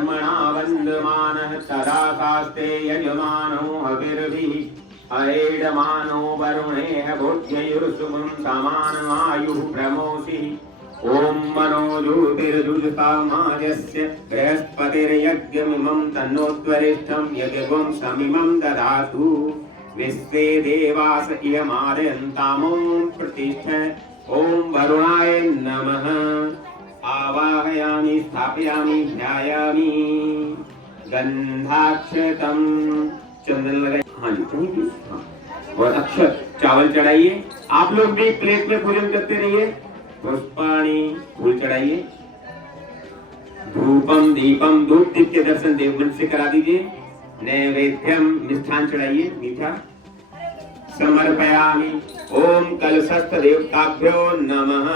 कर्मणा वन्दमानः तदा कास्ते यजमानो हविर्भिः अरेडमानो वरुणेह भोज्ययुर्शुभं समानमायुः प्रमोषिः। ओम मनो ज्योतिर्जुषतामाजस्य बृहस्पतिर्यज्ञमिमं तन्नोत्वरिष्ठं यज्ञं समिमं ददातु। विश्वे देवास इयमादयन्तामो प्रतिष्ठ। ओम वरुणाय नमः। आवाहयामि स्थापयामि ध्यायामि। गंधाक्षतं चंदन लगाइए। हाँ जी थैंक यू। हाँ और अक्षत चावल चढ़ाइए। आप लोग भी प्लेट में भोजन करते रहिए। पुष्पाणि फूल चढ़ाइए। धूपम दीपम धूप दीप के दर्शन देवमन से करा दीजिए। नैवेद्यम मिष्ठान चढ़ाइए मीठा। समर्पयामि। ओम कलशस्थ देवताभ्यो नमः।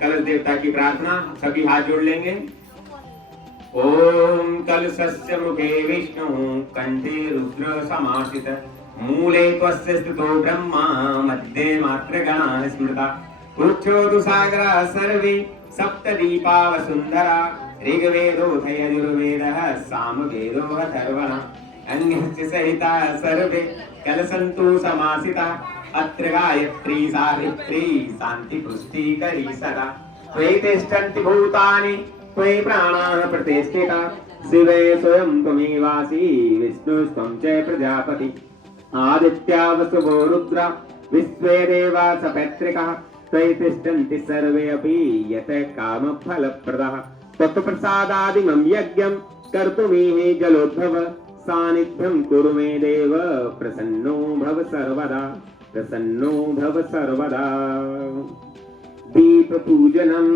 कलश देवता की प्रार्थना सभी हाथ जोड़ लेंगे। ओम कलशस्य मुखे विष्णु कंठे रुद्र समासित मूले त्वस्य स्थितो ब्रह्मा मध्ये मात्र गणा स्मृता उच्चोदु सागरा सर्वे सप्तदीपा वसुंधरा ऋग्वेदोऽथ यजुर्वेदः सामवेदो अथर्वणः अन्यश्च सहिता सर्वे कलसन्तु समासिता अत्र गायत्री सावित्री शान्ति पुष्टिकरी सदा त्वयि तिष्ठन्ति भूतानि त्वयि प्राणाः प्रतिष्ठिता शिवे स्वयं त्वमेवासि विष्णुस्त्वं च प्रजापति आदित्या वसुवो रुद्रा विश्वे देवा सपैत्रिकाः त्वयि तिष्ठन्ति सर्वे अपि यत् कामफलप्रदः तत्प्रसादादिमं यज्ञं कर्तुमिह जलोद्भव सानिध्यं कुरु मे देव प्रसन्नो भव सर्वदा प्रसन्नो भव सर्वदा। दीप पूजनम।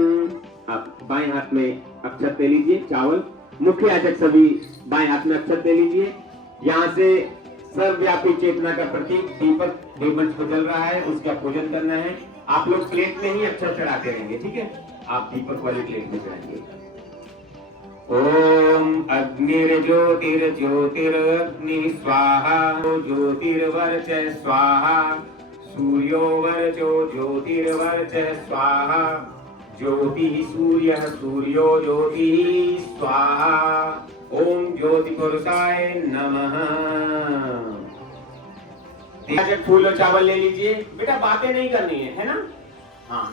आप बाएं हाथ में अक्षत ले लीजिए चावल। मुख्य याजक सभी बाएं हाथ में अक्षत ले लीजिए। यहाँ से सर्वव्यापी चेतना का प्रतीक दीपक देवमंच पर जल रहा है उसका पूजन करना है। आप लोग प्लेट में ही अक्षर चढ़ाते रहेंगे ठीक है। आप दीपक वाली प्लेट में चढ़ाएंगे। ओम अग्निर्ज्योतिर्ज्योतिरग्नि स्वाहा ज्योतिर्वर्च स्वाहा सूर्यो वर्चो ज्योतिर्वर्च स्वाहा ज्योतिः सूर्यः सूर्यो ज्योतिः स्वाहा। ओम ज्योति पुरुषाय नमः। फूल और चावल ले लीजिए। बेटा बातें नहीं करनी है ना। हाँ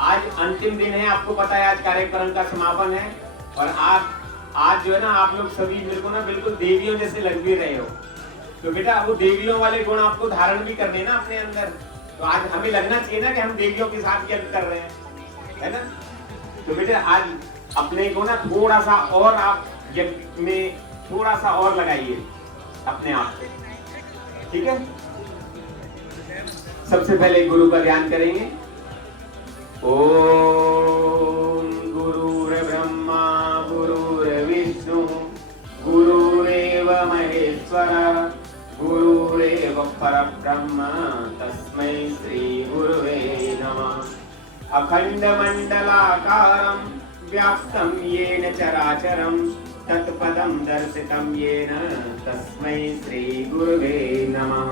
आज अंतिम दिन है। आपको पता है आज कार्यक्रम का समापन है और आज जो है ना आप लोग सभी मेरे को ना बिल्कुल देवियों जैसे लग भी रहे हो। तो बेटा वो देवियों वाले गुण आपको धारण भी करने ना अपने अंदर। तो आज हमें लगना चाहिए ना कि हम देवियों के साथ यज्ञ कर रहे हैं है ना। तो बेटा आज अपने को ना थोड़ा सा और आप यज्ञ में थोड़ा सा और लगाइए अपने आप से ठीक है। सबसे पहले गुरु का ध्यान करेंगे। ओम गुरुर्ब्रह्मा गुरुर्विष्णु गुरुरेव महेश्वर गुरुरेव परब्रह्म तस्मै श्री गुरुवे नमः। अखंड मंडलाकारं व्याप्तं येन चराचरं तत्पदं दर्शितं येन तस्मै श्री गुरुवे नमः।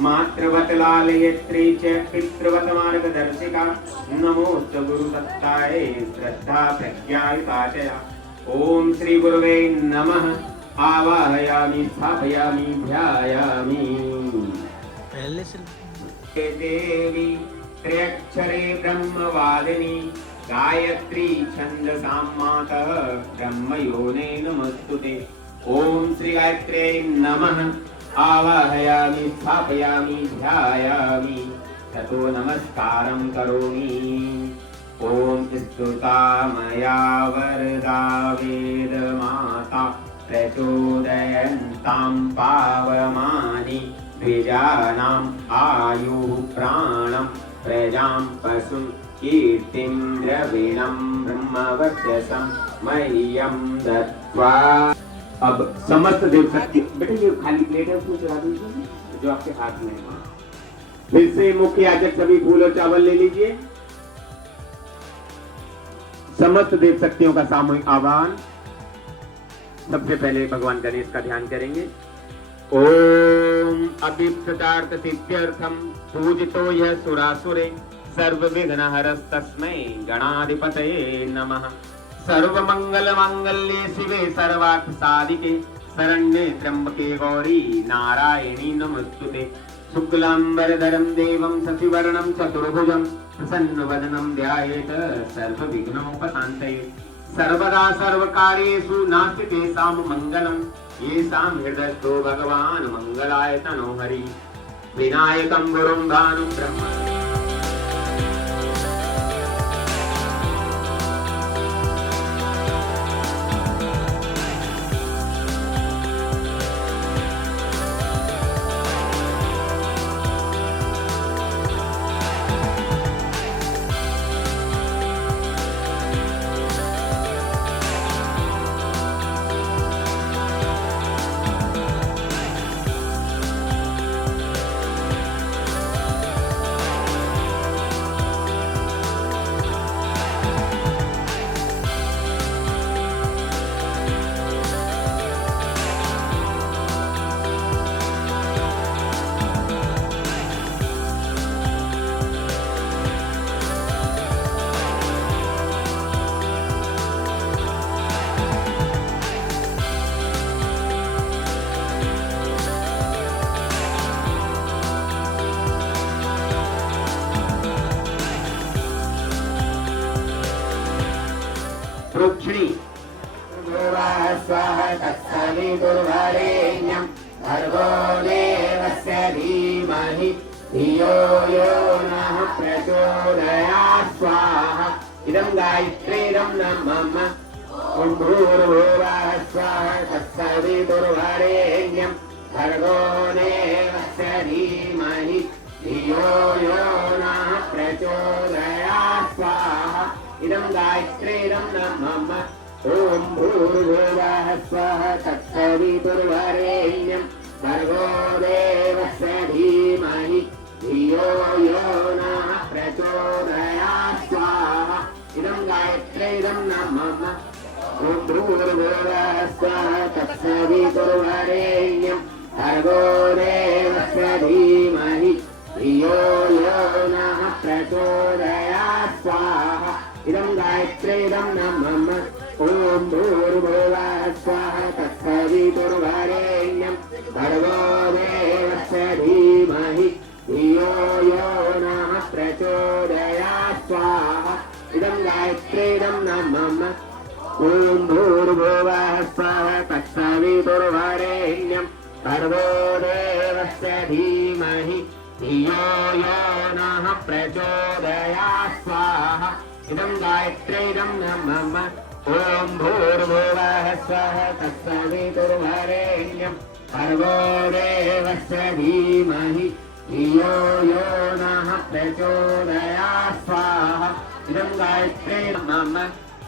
मातृवत लालयत्री च पितृवत मार्गदर्शिका नमोस्तु गुरुदत्ताय श्रद्धा प्रज्ञायुता च। ओम श्री गुरुवे नमः। आवाहयामि स्थापयामि ध्यायामि। देवी त्र्यक्षरे ब्रह्मवादिनी गायत्री छन्दसां मातः ब्रह्मयोने नमस्तुते। ओम श्री गायत्र्यै नमः। आवाहयामि स्थापयामि ध्यायामि ततो नमस्कारं करोमि। ओम स्तुता मया वरदा वेदमाता प्रचोदयन्तां पावमानि द्विजानाम् आयुः प्राणं प्रजां पशुं कीर्तिं द्रविणं ब्रह्मवर्चसं मह्यं दत्त्वा। अब समस्त देव शक्ति बेटे ये खाली प्लेट है उसको चढ़ा दीजिए जो आपके हाथ में है। फिर से मुख्य याजक सभी फूल और चावल ले लीजिए। समस्त देव शक्तियों का सामूहिक आह्वान। सबसे पहले भगवान गणेश का ध्यान करेंगे। ओम अभिप्रार्थ सिद्ध्यर्थम पूजितो यः सुरासुरे सर्व विघ्नहरस्तस्मै गणाधिपतये नमः। सर्वमंगलमांगल्ये शिवे सर्वार्थसाधिके शरण्ये त्र्यंबके गौरी नारायणी नमोस्तुते। शुक्लांबरधरं देवं शशिवर्णं चतुर्भुजं प्रसन्नवदनं ध्यायेत् सर्वविघ्नोपशान्तये। सर्वदा सर्वकार्येषु नास्ति तेषां मङ्गलं येषां हृदयस्थो भगवान् मङ्गलाय तनो हरि। विनायकं गुरुं भानुं ब्रह्म प्रोक्षणी स्वाहा तत्सवितुर्वरेण्यं भर्गो देवस्य धीमहि धियो यो नः प्रचोदयात् स्वाहा। इदं गायत्रीदं नमः। ॐ भूर्भुवः स्वाहा तत्सवितुर्वरेण्यं भर्गो देवस्य धीमहि धियो यो नः प्रचोदयात् स्वाहा। इदं गायत्रीदं नमः। ॐ भूर्भुवः स्वः तत्सवितुर्वरेण्यं भर्गो देवस्य धीमहि धियो यो नः प्रचोदयात् स्वाहा। इदं गायत्रीदं नमः। ॐ भूर्भुवः स्वः तत्सवितुर्वरेण्यं भर्गो देवस्य धीमहि धियो यो नः प्रचोदयात् स्वाहा। इदं गायत्रीदं नमः। ॐ भूर्भुवः स्वः तत्सवितुर्वरेण्यं भर्गो देवस्य धीमहि धियो यो नः प्रचोदयात् स्वाहा। इदं गायत्रीदं नमः। ॐ भूर्भुवः स्वः तत्सवितुर्वरेण्यं भर्गो देवस्य धीमहि धियो यो नः प्रचोदयात् स्वाहा। इदं गायत्रीदं नमः। ॐ भूर्भुवः स्वः तत्सवितुर्वरेण्यं भर्गो देवस्य धीमहि धियो यो नः प्रचोदयात् स्वाहा। इदं गायत्रीदं नमः।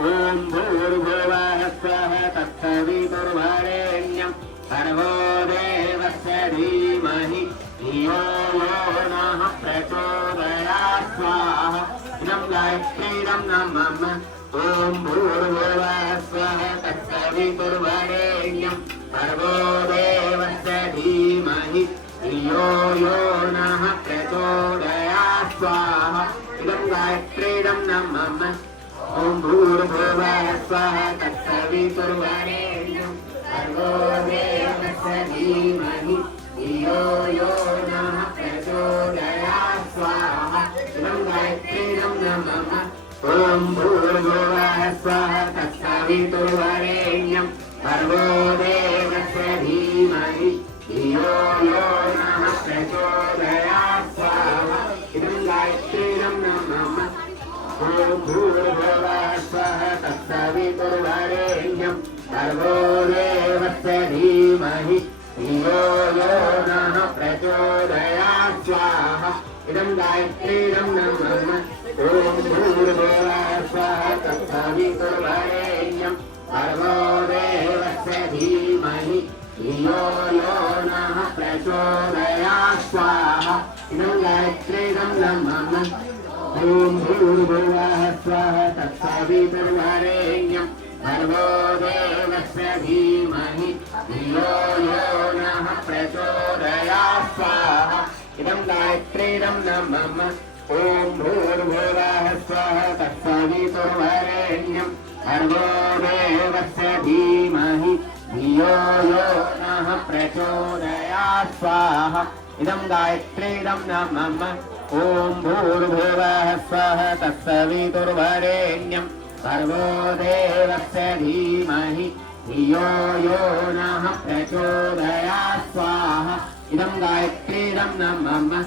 ॐ भूर्भुवः स्वः तत्सवितुर्वरेण्यं भर्गो देवस्य धीमहि धियो यो नः प्रचोदयात् स्वाहा। इदं गायत्रीदं नमः। ॐ भूर्भुवः स्वः तत्सवितुर्वरेण्यं भर्गो देवस्य धीमहि धियो यो नः प्रचोदयात् स्वाहा। इदं गायत्रीदं नमः। ॐ भूर्भुवः स्वः तत्सवितुर्वरेण्यं भर्गो देवस्य धीमहि धियो यो नः प्रचोदयात् स्वाहा। इदं गायत्रीदं नमः। ॐ भूर्भुवः स्वः तत्सवितुर्वरेण्यं भर्गो देवस्य धीमहि धियो यो नः प्रचोदयात् स्वाहा। इदं गायत्रीदं नमः। ॐ भूर्भुवः स्वः तत्सवितुर्वरेण्यं भर्गो देवस्य धीमहि धियो यो नः प्रचोदयात् स्वाहा। इदं गायत्रीदं नमः। ॐ भूर्भुवः स्वः तत्सवितुर्वरेण्यं भर्गो देवस्य धीमहि धियो यो नः प्रचोदयात् स्वाहा। इदं गायत्रीदं नमः। ॐ भूर्भुवः स्वः तत्सवितुर्वरेण्यं भर्गो देवस्य धीमहि धियो यो नः प्रचोदयात् स्वाहा। इदं गायत्रीदं नमः। ॐ भूर्भुवः स्वः तत्सवितुर्वरेण्यं भर्गो देवस्य धीमहि धियो यो नः प्रचोदयात् स्वाहा इदं गायत्रीदं नमः ॐ भूर्भुवः स्वः तत्सवितुर्वरेण्यं भर्गो देवस्य धीमहि धियो यो नः प्रचोदयात् स्वाहा इदं गायत्रीदं नमः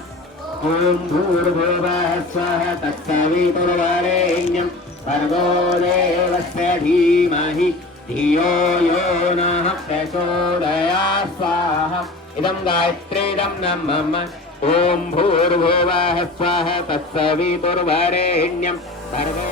ॐ भूर्भुवः स्वः तत्सवितुर्वरेण्यं भर्गो देवस्य धीमहि धियो यो नः प्रचोदयात् स्वाहा इदं गायत्रीदं नमः ॐ भूर्भुवः स्वः तत्सवितुर्वरेण्यं भर्गो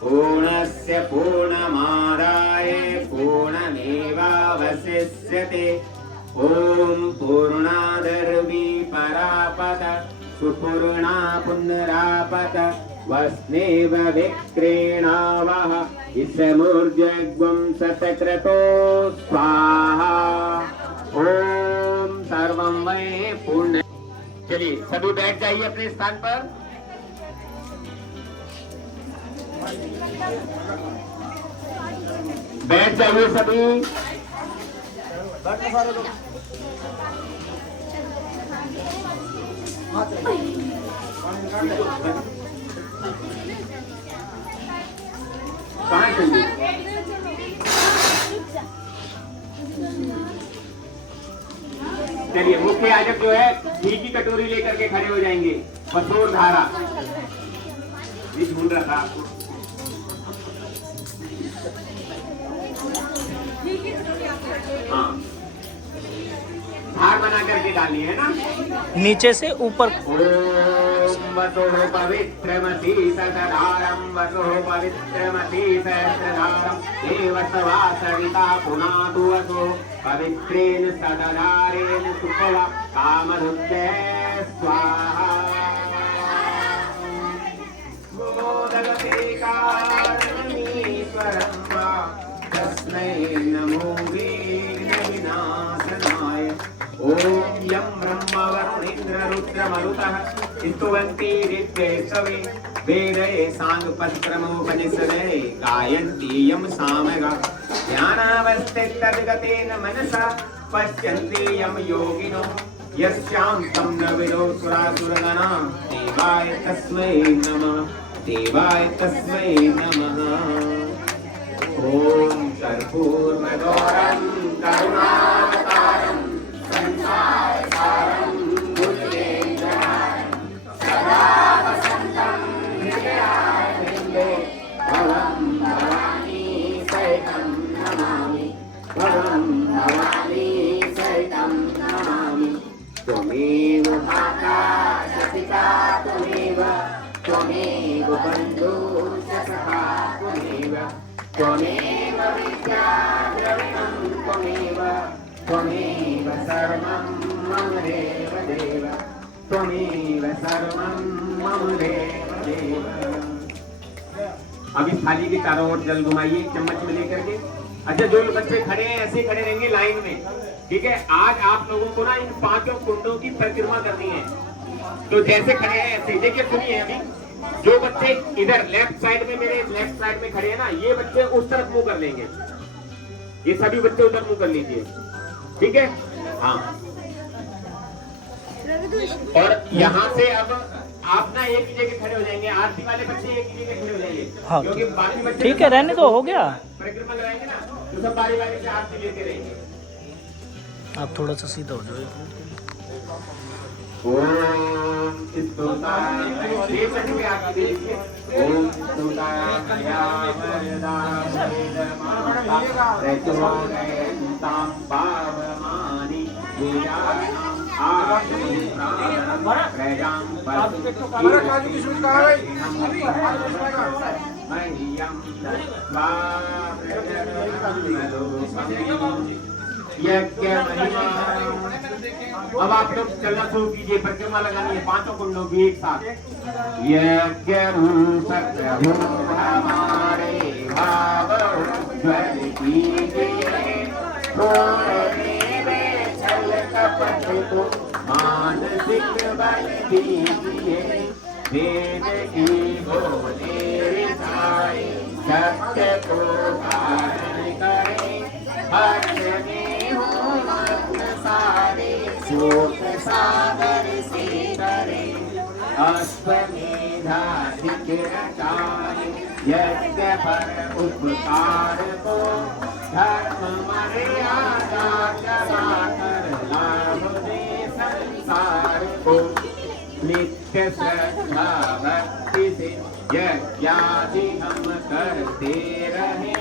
पूर्णस्य पूर्णमादाय पूर्णमेवावशिष्यते ॐ पूर्णादर्वी परापत सुपूर्णा पुनरापत वस्नेव विक्रीणावः इसमूर्जग्वं सतक्रतो स्वाहा ॐ सर्वं वै पूर्ण। चलिए सभी बैठ जाइए अपने स्थान पर। बैठ जाइए सभी। कहाँ चलिए? चलिए मुख्य आयोजक जो है घी की कटोरी लेकर के खड़े हो जाएंगे। बसोर धारा ये ढूंढ रहा था आपको। हाँ धार बना करके डाली है ना, नीचे से ऊपर। ओम वसुः पवित्रमती सतधारं वसुः पवित्रमती सहस्रधारं देवसवा सविता पुनातु वसुः पवित्रेण सतधारेण सुपवा कामधुक्ते स्वाहा मोदगते कारणमीश्वरं वा तस्मै नमो विघ्नविनाशनाय। ॐ यं ब्रह्म वरुणेन्द्र रुद्रमरुतः स्तुवन्ति ऋग्वेदे वेदे साङ्गपत्रमोपनिषदे गायन्ति यं सामगाः ध्यानावस्थितगतेन मनसा पश्यन्ति यं योगिनो यस्यां तं न विदो सुरासुरगणा देवाय तस्मै नमः देवाय तस्मै नमः। ॐ कर्पूरगौरं करुणावतारं संसारसारं भुजगेन्द्रहारं सदा वसन्तं हृदयारविन्दे भवं भवानी सहितं नमामि भवं भवानी सहितं नमामि। त्वमेव माता च पिता त्वमेव त्वमेव बन्धुश्च सखा त्वमेव त्वमेव विद्या द्रविणं त्वमेव त्वमेव सर्वं मम देव देव त्वमेव सर्वं मम देव देव। अब इस थाली के चारों ओर जल घुमाइए चम्मच में लेकर के। अच्छा जो बच्चे खड़े हैं ऐसे खड़े रहेंगे लाइन में, ठीक है। आज आप लोगों को ना इन 5 कुंडों की परिक्रमा करनी है, तो जैसे खड़े हैं ऐसे। देखिए सुनिए, अभी जो बच्चे इधर लेफ्ट साइड में, मेरे लेफ्ट साइड में खड़े हैं ना, ये बच्चे उस तरफ मुंह कर लेंगे। ये सभी बच्चे उधर मुंह कर लीजिए, ठीक है। हाँ, और यहाँ से अब आप ना एक ही जगह खड़े हो जाएंगे। आरती वाले बच्चे एक ही जगह खड़े हो जाएंगे, क्योंकि बाकी बच्चे ठीक है, रहने दो, हो गया। परिक्रमा कराएंगे ना, तो सब बारी बारी से आरती लेते रहेंगे। आप थोड़ा सा सीधा हो जाओ। ओम स्तुताय ओम स्तुताय वरदाय प्रचोदयन्तां पावमानि अब आप लोग चलना शुरू कीजिए, परिक्रमा लगानी है पांचों कुंडों की एक साथ। यज्ञ रूप प्रभु हमारे भाव ज्वल कीजिए, छोड़ने में छल कपट को मानसिक बल दीजिए। वेद की बोले रिसाए, सत्य को धारण करे, हर्ष में हो मग्न सारे, शोक सागर से करे। अश्वमेधाधिक रचाए, यज्ञ पर उपकार को, धर्म मर्यादा चला कर लाभ दे संसार को। नित्य श्रद्धा भक्ति से यज्ञादि हम करते रहे,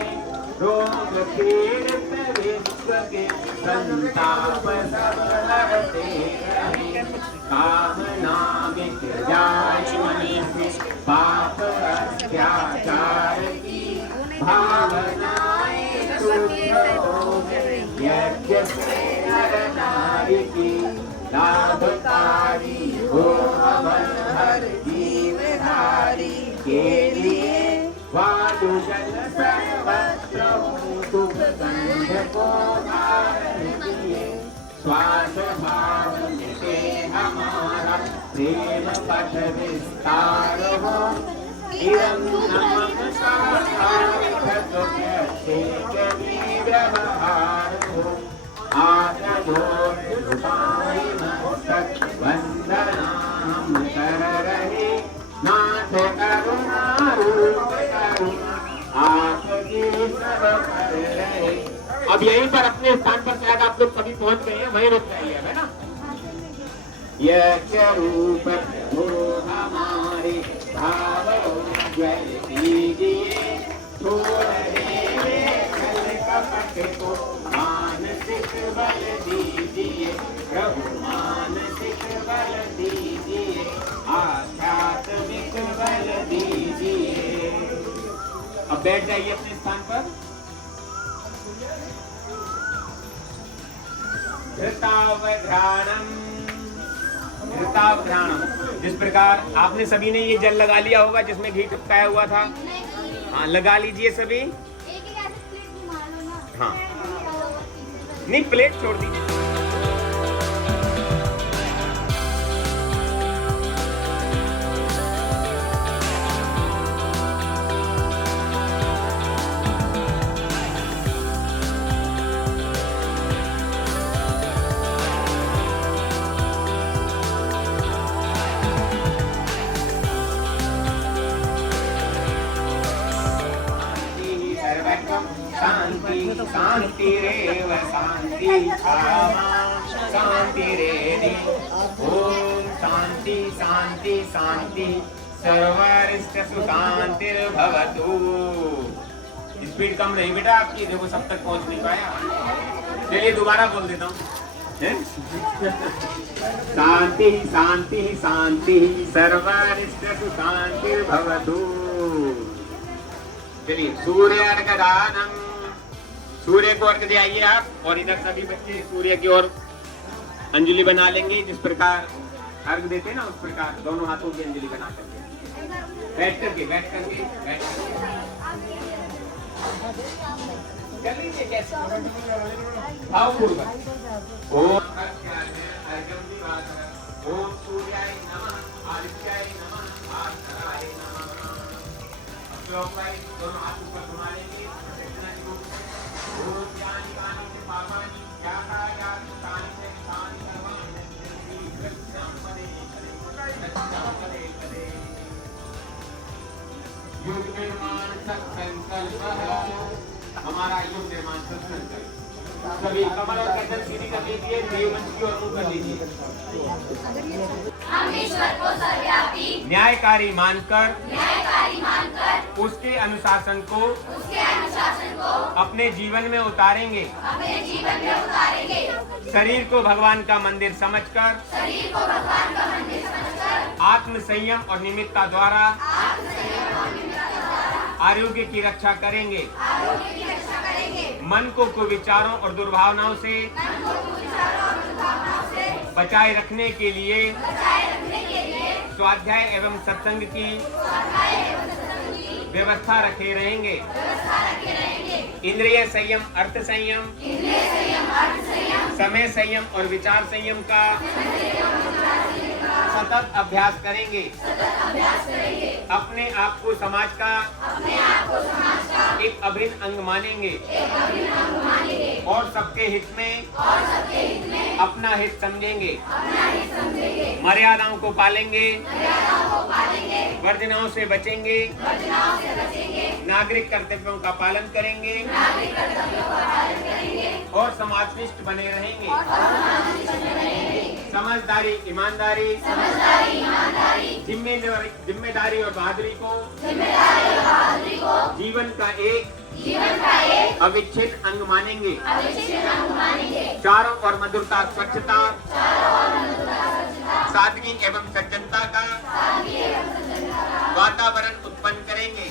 रोग पीड़ित विश्व के संताप सब हरते रहे। कामना मिट जाए मन से, पाप अत्याचार की भावनाएं शुद्ध हो गए। यज्ञ से नर नारी की लाभकारी हो हवन हर जीवधारी के लिए। वायु जल सर्वत्र हो तुम गंध को धारण किए। श्वास भाव से हमारा प्रेम पथ विस्तार हो। इदं नमः सार्थक व्यवहार हो। वंदना हम कर रहे, नाथ करुणा रूप करुणा आपकी सब कर रहे। अब यहीं पर अपने स्थान पर शायद आप लोग सभी पहुंच गए हैं, वहीं रुक जाइए, है ना। यज्ञ रूप हो हमारे भाव ज्वल कीजिए, छोड़ने छल कपट को मानसिक बल दीजिए। प्रभु मानसिक बल दीजिए, आध्यात्मिक बल दीजिए। अब बैठ जाइए अपने स्थान पर। घृतावघ्राणम, घृतावघ्राणम। जिस प्रकार आपने सभी ने ये जल लगा लिया होगा जिसमें घी चिपकाया हुआ था, हाँ लगा लीजिए सभी। हाँ नहीं, प्लेट छोड़ दीजिए। शांति शांतिरेव शांति शांतिरेधि। ओम शांति शांति शांति सर्वरिष्ट सुशांतिर्भवतु। स्पीड कम नहीं बेटा आपकी, देखो सब तक पहुंच नहीं पाया। चलिए दोबारा बोल देता हूँ। शांति शांति शांति सर्वरिष्ट सुशांतिर्भवतु। चलिए सूर्य अर्घदानम, सूर्य को अर्घ दिलाइए आप, और इधर सभी बच्चे सूर्य की ओर अंजलि बना लेंगे। जिस प्रकार अर्घ देते हैं ना उस प्रकार दोनों हाथों की अंजलि बना करके बैठ करके कर लीजिए कैसे भावपूर्वक। ओम सूर्याय नमः, आदित्याय नमः, भास्कराय नमः। दोनों हाथ ऊपर घुमा लेंगे। ओम ज्ञानी कानी से पापानी, ज्ञाता ज्ञात कानी से कानी सर्वाणि कृष्णं पदे करे करे। युग निर्माण सत्संकल्पः, हमारा युग निर्माण सत्संकल्प। सभी कमर और गर्दन सीधी कर लीजिए, देववंश की ओर मुंह कर लीजिए। न्यायकारी मानकर उसके अनुशासन को अपने जीवन में उतारेंगे। शरीर को भगवान का मंदिर समझकर आत्म संयम और निमित्ता द्वारा आरोग्य की रक्षा करेंगे। मन को कुविचारों और दुर्भावनाओं से बचाए रखने के लिए स्वाध्याय एवं सत्संग की व्यवस्था रखे रहेंगे। इंद्रिय संयम, अर्थ संयम, समय संयम और विचार संयम का सतत अभ्यास करेंगे। अपने आप को समाज का एक अभिन्न अंग मानेंगे और सबके हित में अपना हित समझेंगे। मर्यादाओं को पालेंगे, वर्जनाओं से बचेंगे, नागरिक कर्तव्यों का पालन करेंगे और समाजनिष्ठ बने रहेंगे। समझदारी, ईमानदारी, जिम्मेदारी और बहादुरी को जीवन का एक अविच्छेद अंग मानेंगे। चारों और मधुरता, स्वच्छता, सादगी एवं सज्जनता का वातावरण उत्पन्न करेंगे।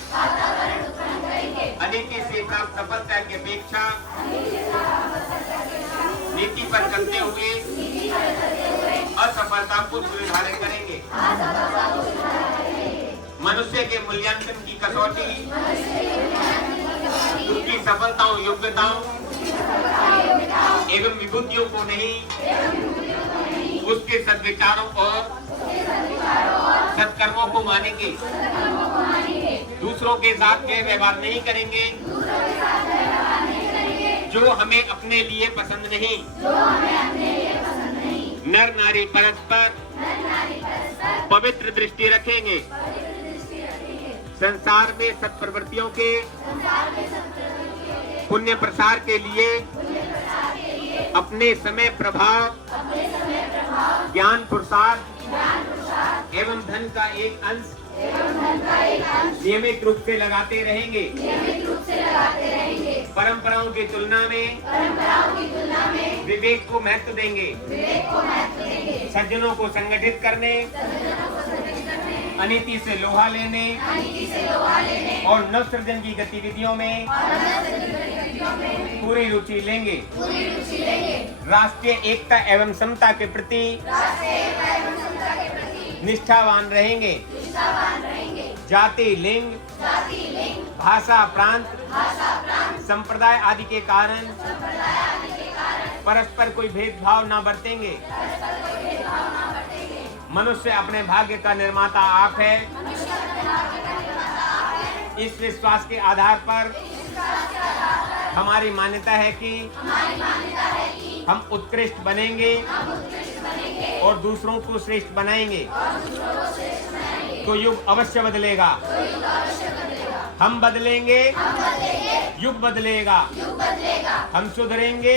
अनिति से प्राप्त सफलता की अपेक्षा नीति पर चलते हुए असफलता को निर्धारित करेंगे। मनुष्य के मूल्यांकन की कसौटी उसकी सफलताओं, योग्यताओं एवं विभूतियों को नहीं, उसके सद्विचारों और सत्कर्मों को मानेंगे। दूसरों के साथ के व्यवहार नहीं करेंगे जो हमें अपने लिए पसंद नहीं। नर नारी परस्पर पवित्र दृष्टि रखेंगे। संसार में सत्प्रवृत्तियों के पुण्य प्रसार के लिए अपने समय, प्रभाव, ज्ञान, पुरुषार्थ एवं धन का एक अंश नियमित रूप से लगाते रहेंगे। परंपराओं की तुलना में विवेक को महत्व देंगे। सज्जनों को संगठित करने, अनीति से लोहा लेने और नवसृजन की गतिविधियों में पूरी रुचि लेंगे। राष्ट्रीय एकता एवं समता के प्रति निष्ठावान रहेंगे। जाति, लिंग, भाषा, प्रांत, संप्रदाय आदि के कारण परस्पर कोई भेदभाव न बरतेंगे। मनुष्य अपने भाग्य का निर्माता आप है। इस विश्वास के आधार पर हमारी मान्यता है कि हम उत्कृष्ट बनेंगे और दूसरों को श्रेष्ठ बनाएंगे। तो युग अवश्य बदलेगा। हम बदलेंगे, युग बदलेगा। हम सुधरेंगे,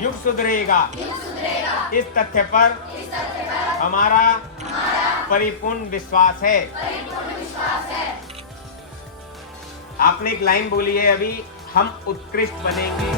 युग सुधरेगा। इस तथ्य पर हमारा परिपूर्ण विश्वास है। आपने एक लाइन बोली है अभी, हम उत्कृष्ट बनेंगे।